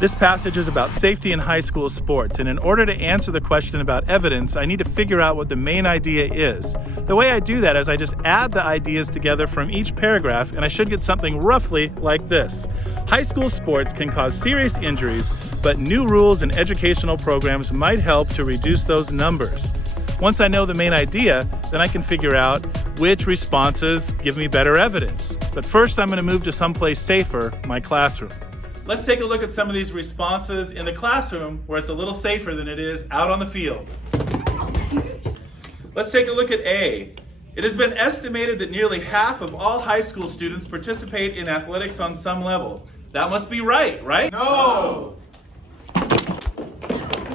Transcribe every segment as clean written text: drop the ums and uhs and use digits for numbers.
This passage is about safety in high school sports, and in order to answer the question about evidence, I need to figure out what the main idea is. The way I do that is I just add the ideas together from each paragraph, and I should get something roughly like this. High school sports can cause serious injuries, but new rules and educational programs might help to reduce those numbers. Once I know the main idea, then I can figure out which responses give me better evidence. But first, I'm going to move to someplace safer, my classroom. Let's take a look at some of these responses in the classroom where it's a little safer than it is out on the field. Let's take a look at A. It has been estimated that nearly half of all high school students participate in athletics on some level. That must be right, right? No! All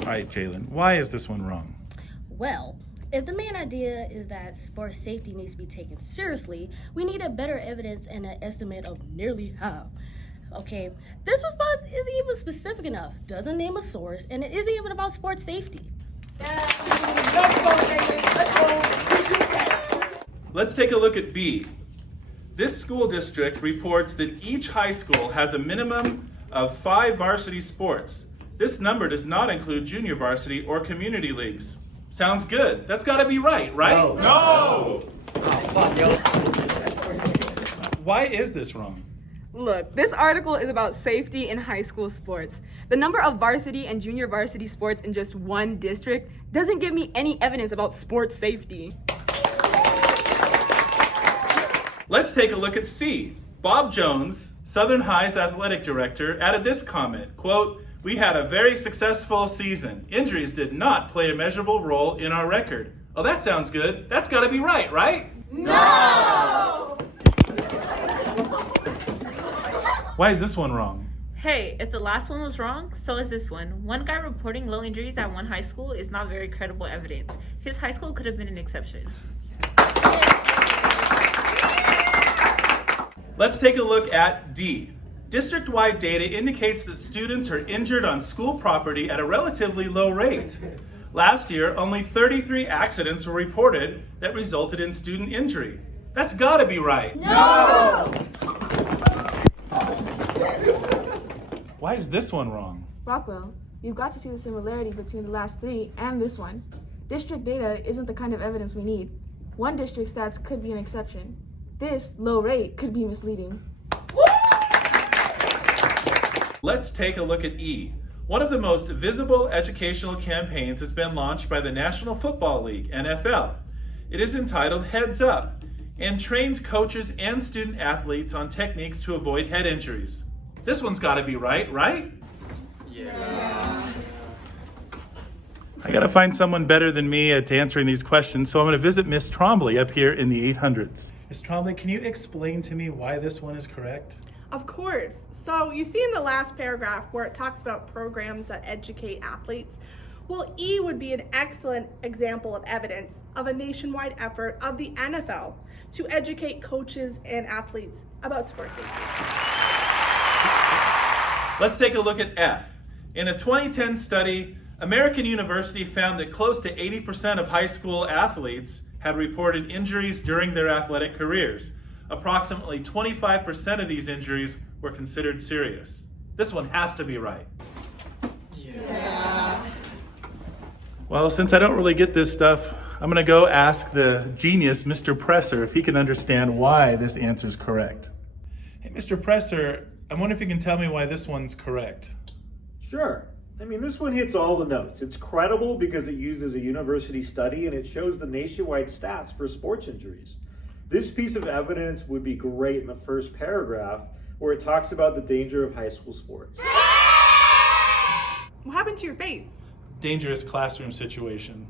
right, Jalen, why is this one wrong? Well, if the main idea is that sports safety needs to be taken seriously, we need a better evidence and an estimate of nearly half. Okay, this response isn't even specific enough, doesn't name a source, and it isn't even about sports safety. Let's take a look at B. This school district reports that each high school has a minimum of 5 varsity sports. This number does not include junior varsity or community leagues. Sounds good. That's got to be right, right? No! Why is this wrong? Look, this article is about safety in high school sports. The number of varsity and junior varsity sports in just one district doesn't give me any evidence about sports safety. Let's take a look at C. Bob Jones, Southern High's athletic director, added this comment, quote, "We had a very successful season. Injuries did not play a measurable role in our record." Oh, that sounds good. That's got to be right, right? No! Why is this one wrong? Hey, if the last one was wrong, so is this one. One guy reporting low injuries at one high school is not very credible evidence. His high school could have been an exception. Let's take a look at D. District-wide data indicates that students are injured on school property at a relatively low rate. Last year, only 33 accidents were reported that resulted in student injury. That's gotta be right. No! Why is this one wrong? Rockwell, you've got to see the similarity between the last 3 and this one. District data isn't the kind of evidence we need. One district stats could be an exception. This low rate could be misleading. Let's take a look at E. One of the most visible educational campaigns has been launched by the National Football League, NFL. It is entitled Heads Up and trains coaches and student athletes on techniques to avoid head injuries. This one's got to be right, right? Yeah. I got to find someone better than me at answering these questions, so I'm going to visit Miss Trombley up here in the 800s. Miss Trombley, can you explain to me why this one is correct? Of course. So you see in the last paragraph where it talks about programs that educate athletes. Well, E would be an excellent example of evidence of a nationwide effort of the NFL to educate coaches and athletes about sports safety. Let's take a look at F. In a 2010 study, American University found that close to 80% of high school athletes had reported injuries during their athletic careers. Approximately 25% of these injuries were considered serious. This one has to be right. Yeah. Well, since I don't really get this stuff, I'm going to go ask the genius, Mr. Presser, if he can understand why this answer is correct. Hey, Mr. Presser, I wonder if you can tell me why this one's correct. Sure. I mean, this one hits all the notes. It's credible because it uses a university study and it shows the nationwide stats for sports injuries. This piece of evidence would be great in the first paragraph where it talks about the danger of high school sports. What happened to your face? Dangerous classroom situation.